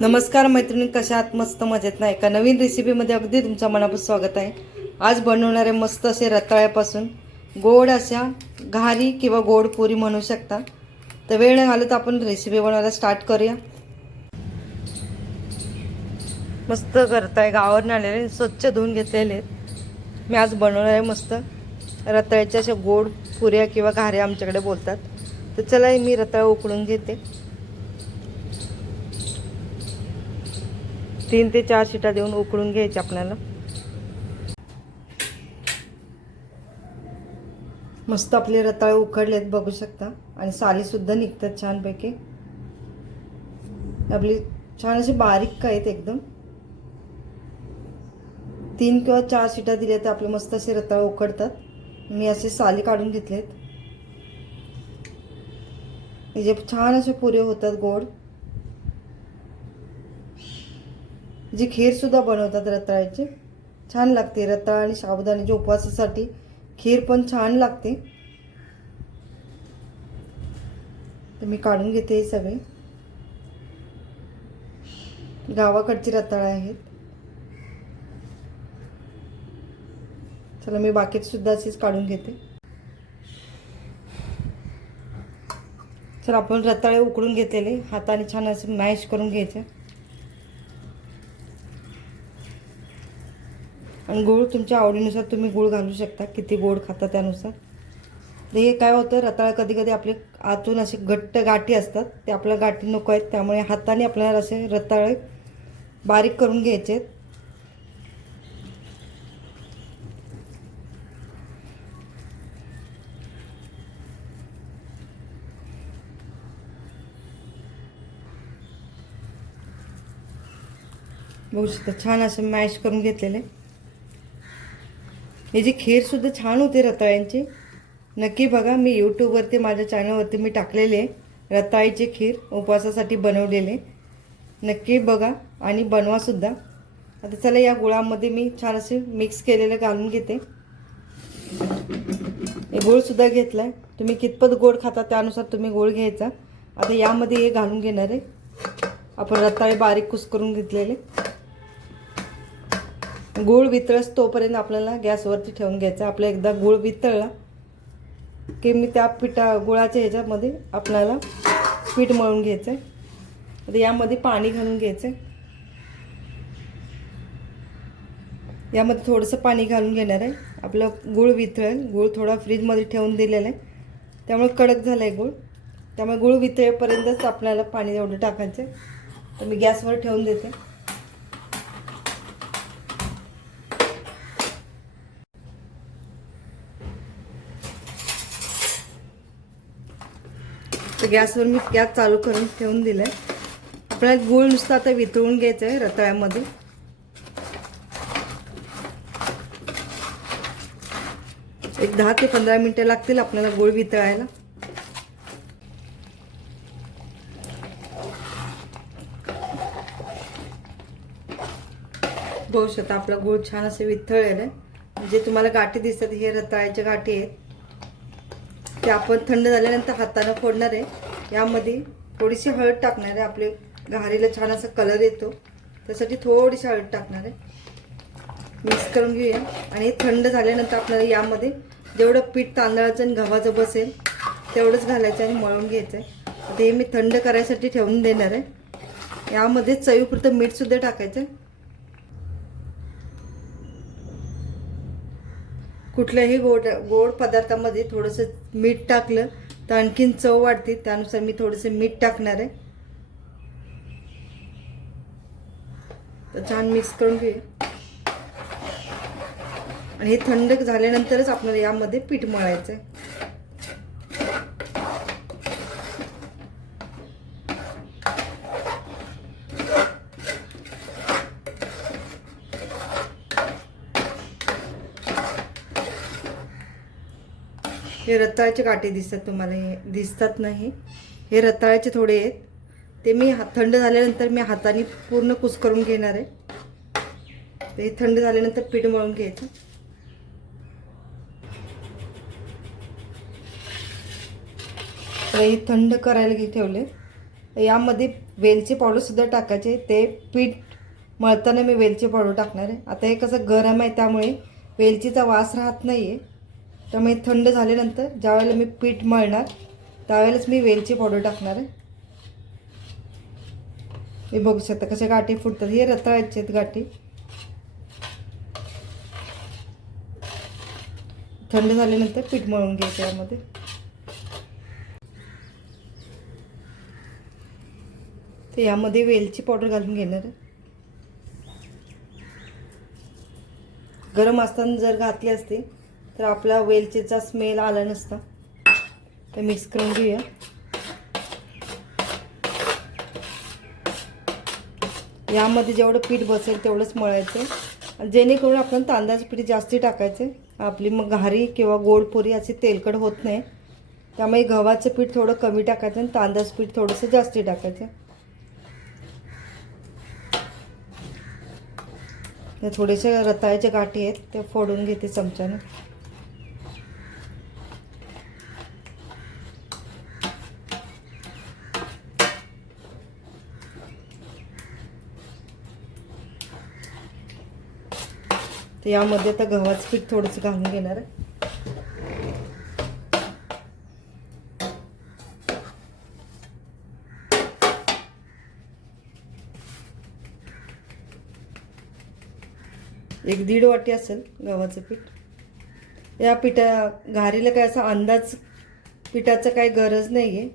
नमस्कार मैत्रिणी कशा आत मस्त मजेत नाही एका नवीन रेसिपीमध्ये अगदी तुमचं मनापासून स्वागत आहे. आज बनवणारे मस्त असे रताळ्यापासून गोड अशा घारी किंवा गोड पुरी म्हणू शकता. तर वेळ नाही घालत आपण रेसिपी बनवायला स्टार्ट करूया. मस्त करताय गावावरून आलेले स्वच्छ धुवून घेतलेले. आहेत मी आज बनवणार आहे मस्त रताळ्याच्या अशा गोड पुऱ्या किंवा घाऱ्या आमच्याकडे बोलतात. तर चला मी रताळ उकडून घेते. तीन ते चार शिटा देऊन उकळून घ्यायचे आपल्याला. मस्त आपले रताळे उकडलेत बघू शकता. आणि सालीसुद्धा निघतात छानपैकी. आपली छान अशी बारीक आहेत एकदम. तीन किंवा चार शिटा दिल्या तर आपले मस्त असे रताळे उकडतात मी असे साली काढून घेतलेत. जे छान असे पुरे होतात गोड. जी खीरसुद्धा बनवतात रताळ्याची छान लागते. रताळ आणि साबुदाण्याच्या उपवासासाठी खीर पण छान लागते. तर मी काढून घेते हे सगळे. गावाकडची रताळ आहेत. चला मी बाकीत सुद्धा अशीच काढून घेते. चला आपण रताळे उकडून घेतलेले. हाताने छान असं मॅश करून घ्यायचे. आणि गूळ तुमच्या आवडीनुसार तुम्ही गूळ घालू शकता किती गोड खाता त्यानुसार. तर हे काय होतं रताळ कधी कधी आपले आतून असे घट्ट गाठी असतात ते आपल्या गाठी नको आहेत त्यामुळे हाताने आपल्याला असे रताळे बारीक करून घ्यायचे आहेत. बघू शकता छान असं मॅश करून घेतलेले. याची खीरसुद्धा छान होते रताळ्यांची नक्की बघा मी यूट्यूबवरती माझ्या चॅनलवरती मी टाकलेले रताळीचे रताळीची खीर उपवासासाठी बनवलेले. नक्की बघा आणि बनवासुद्धा आता चला या गुळामध्ये मी छान असे मिक्स केलेलं घालून घेते. हे गुळसुद्धा घेतला आहे तुम्ही कितपत गोड खाता त्यानुसार तुम्ही गोळ घ्यायचा. आता यामध्ये हे घालून घेणार आहे. आपण रताळे बारीक कुस्करून घेतलेले. गूळ वितळस तोपर्यंत आपल्याला गॅसवरती ठेवून घ्यायचा. आपला एकदा गूळ वितळला की मी त्या पिठा गुळाच्या ह्याच्यामध्ये आपल्याला पीठ मळून घ्यायचं आहे आता यामध्ये पाणी घालून घ्यायचं यामध्ये थोडंसं पाणी घालून घेणार आहे. आपलं गूळ वितळेल. गूळ थोडा फ्रीजमध्ये ठेवून दिलेला आहे. त्यामुळे कडक झालं आहे गूळ. त्यामुळे गूळ वितळेपर्यंतच आपल्याला पाणी एवढं टाकायचं आहे तर मी गॅसवर ठेवून देते. तर गॅसवर मी गॅस चालू करून ठेवून दिलं आहे आपल्याला गूळ नुसतं आता वितळून घ्यायचं आहे रताळ्यामध्ये एक दहा ते पंधरा मिनटं लागतील आपल्याला गूळ वितळायला. बघू शकता आपला गूळ छान असं वितळलेलं आहे. म्हणजे तुम्हाला गाठी दिसतात हे रताळ्याच्या गाठी आहेत. ते आपण थंड झाल्यानंतर हातानं फोडणार आहे. यामध्ये थोडीशी हळद टाकणार आहे. आपले घारीला छान असा कलर येतो. त्यासाठी थोडीशी हळद टाकणार आहे. मिक्स करून घेऊया. आणि हे थंड झाल्यानंतर आपल्याला यामध्ये जेवढं पीठ तांदळाचं आणि गव्हाचं बसेल तेवढंच घालायचं आणि मळून घ्यायचं आहे आता हे मी थंड करायसाठी ठेवून देणार आहे. यामध्ये चवीपुरतं मीठसुद्धा टाकायचं आहे कुठल्याही गोड गोड पदार्थामध्ये थोडंसं मीठ टाकलं तर आणखीन चव वाढते. त्यानुसार मी थोडंसं मीठ टाकणार आहे. तर छान मिक्स करून घे आणि हे थंड झाल्यानंतरच आपल्याला यामध्ये पीठ मळायचं आहे हे रताळ्याचे काटे दिसतात तुम्हाला हे दिसतात नाही. हे रताळ्याचे थोडे आहेत. ते मी थंड झाल्यानंतर मी हाताने पूर्ण कुस करून घेणार आहे. ते थंड झाल्यानंतर पीठ मळून घ्यायचं. तर हे थंड करायला घे ठेवले. यामध्ये वेलची पावडरसुद्धा टाकायचे ते पीठ मळताना मी वेलची पावडर टाकणार आहे. आता हे कसं गरम आहे त्यामुळे वेलचीचा वास राहत नाही आहे त्यामुळे थंड झाल्यानंतर ज्यावेळेला मी पीठ मळणार त्यावेळेलाच मी वेलची पावडर टाकणार आहे. हे बघू शकता कशा गाठी फुटतात. हे रताळ्याचे आहेत गाठी. थंड झाल्यानंतर पीठ मळून घ्यायचं यामध्ये. तर यामध्ये वेलची पावडर घालून घेणार आहे. गरम असताना जर घातली असती तर आपला वेलचीचा स्मेल आला नसता. तर मिक्स करून घेऊया. यामध्ये जेवढं पीठ बसेल तेवढंच मळायचं. जेणेकरून आपण तांदळाचं पीठ जास्ती टाकायचे. आपली मग घारी किंवा गोडपुरी अशी तेलकट होत नाही. त्यामुळे गव्हाचं पीठ थोडं कमी टाकायचं आणि तांदळाचं पीठ थोडंसं जास्ती टाकायचं. थोडेसे रताळ्याचे गाठी आहेत ते फोडून घेते चमच्यानं. तर यामध्ये आता गव्हाचं पीठ थोडंसं घालून घेणार आहे. एक दीड वाटी असेल गव्हाचं पीठ. या पिठा घारीला काय असा अंदाज पिठाचं काही गरज नाही आहे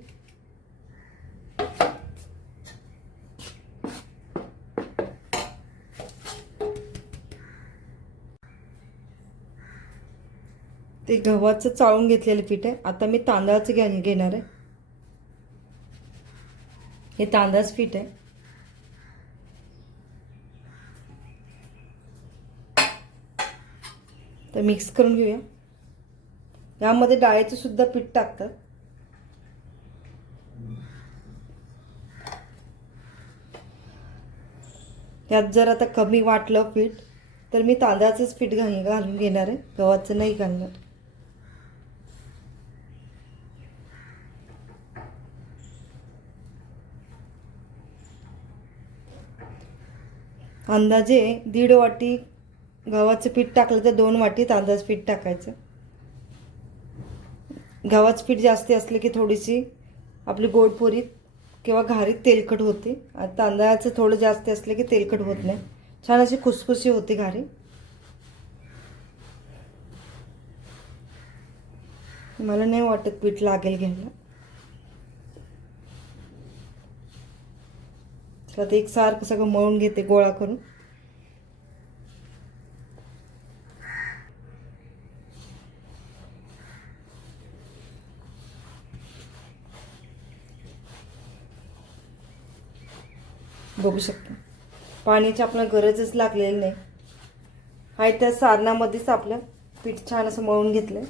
ते गव्हाचं चाळून घेतलेलं पीठ आहे. आता मी तांदळाचं घ्या घेणार आहे. हे तांदळाचं पीठ आहे. तर मिक्स करून घेऊया. यामध्ये डाळीचं सुद्धा पीठ टाकतात. त्यात जर आता कमी वाटलं पीठ तर मी तांदळाचंच पीठ घाल घालून घेणार आहे. गव्हाचं नाही घालणार. अंदाजे दीड वाटी गव्हाचं पीठ टाकलं तर दोन वाटी तांदळाचं पीठ टाकायचं. गव्हाचं पीठ जास्ती असले की थोडीशी आपली गोडपुरी किंवा घारीत तेलकट होते. आणि तांदळाचं थोडं जास्त असलं की तेलकट होत नाही. छान अशी खुसखुशी होते घारी. मला नाही वाटत पीठ लागेल घ्यायला. चला ते एक सारखं सगळं मळून घेते गोळा करून. बघू शकता. पाण्याची आपल्याला गरजच लागलेली नाही. आहे त्या साधनामध्येच आपलं पीठ छान असं मळून घेतलं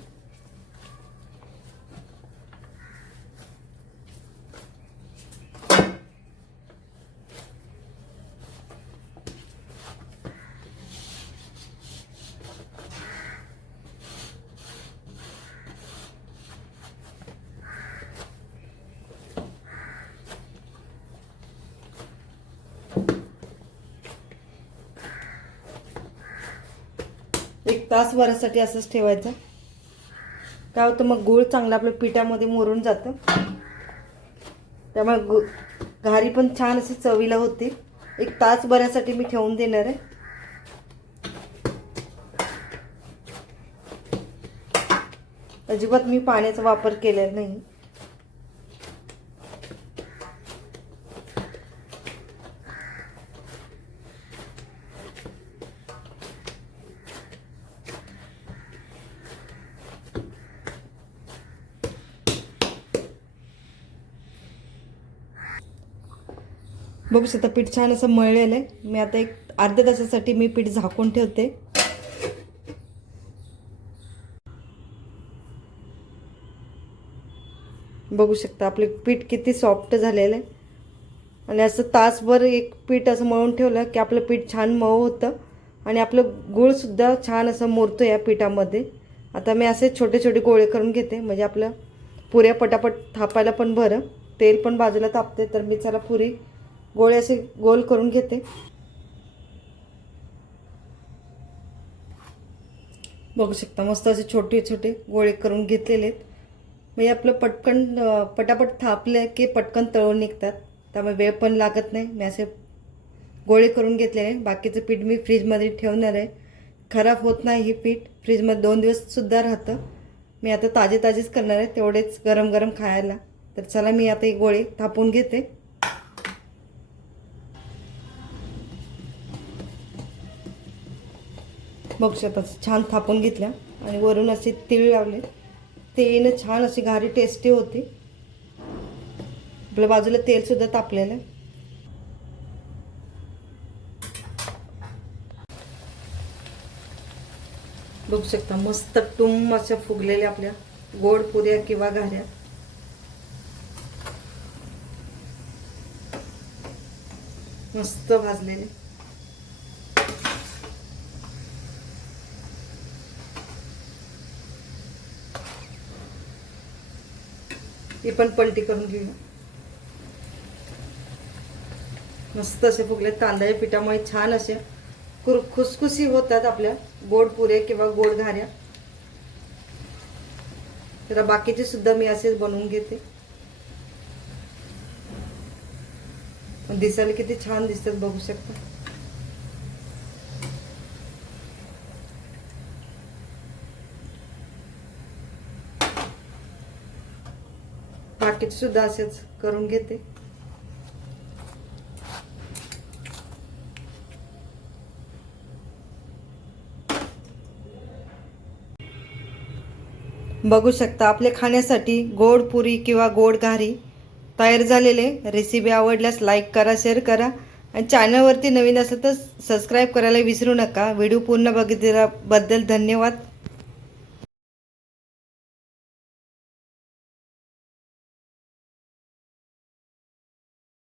तासभरासाठी तास असंच ठेवायचं. काय होतं मग गूळ चांगला आपल्या पिठामध्ये मोरून जातं. त्यामुळे गु घारी पण छान अशी चवीला होती. एक तास भरासाठी मी ठेवून देणार आहे. अजिबात मी पाण्याचा वापर केलेला नाही. बघू शकता पीठ छान असं मळलेलं आहे. मी आता एक अर्ध्या तासासाठी मी पीठ झाकून ठेवते. बघू शकता आपले पीठ किती सॉफ्ट झालेलं आहे. आणि असं तासभर एक पीठ असं मळून ठेवलं की आपलं पीठ छान मऊ होतं. आणि आपलं गूळसुद्धा छान असं मोरतो या पिठामध्ये. आता मी असे छोटे छोटे गोळे करून घेते. म्हणजे आपलं पुऱ्या पटापट थापायला पण बरं. तेल पण बाजूला तापते तर मी चला पुरी गोळे असे गोल करून घेते. बघू शकता मस्त असे छोटे छोटे गोळे करून घेतलेले आहेत. म्हणजे आपलं पटकन पटापट थापले की पटकन तळून निघतात. त्यामुळे वेळ पण लागत नाही. मी असे गोळे करून घेतलेले बाकीचं पीठ मी फ्रीजमध्ये ठेवणार आहे. खराब होत नाही हे पीठ. फ्रीजमध्ये दोन दिवससुद्धा राहतं. मी आता ताजे ताजेच करणार आहे. तेवढेच गरम गरम खायला. तर चला मी आता हे गोळे थापून घेते. बघू शकता छान थापून घेतल्या. आणि वरून असे तीळ लावले. तेलीनं छान अशी घारी टेस्टी होती. आपल्या बाजूला तेलसुद्धा तापलेलं आहे. बघू शकता मस्त टुम अशा फुगलेल्या आपल्या गोड पुऱ्या किंवा घाऱ्या. मस्त भाजलेले. ही पण पलटी करून घेऊया. मस्त असे फुगले तांदळ्या पिठामुळे छान असे कुर खुसखुशी होतात आपल्या गोड पुरे किंवा गोड घाऱ्या. तर बाकीचे सुद्धा मी असेच बनवून घेते. दिसायला किती छान दिसतात बघू शकता. बाकीचे सुद्धा असेच करून घेते. बघू शकता आपले खाण्यासाठी गोड पुरी किंवा गोड घारी तयार झालेले. रेसिपी आवडल्यास लाईक करा शेअर करा. आणि चॅनलवरती नवीन असेल तर सबस्क्राईब करायला विसरू नका. व्हिडिओ पूर्ण बघितल्याबद्दल धन्यवाद.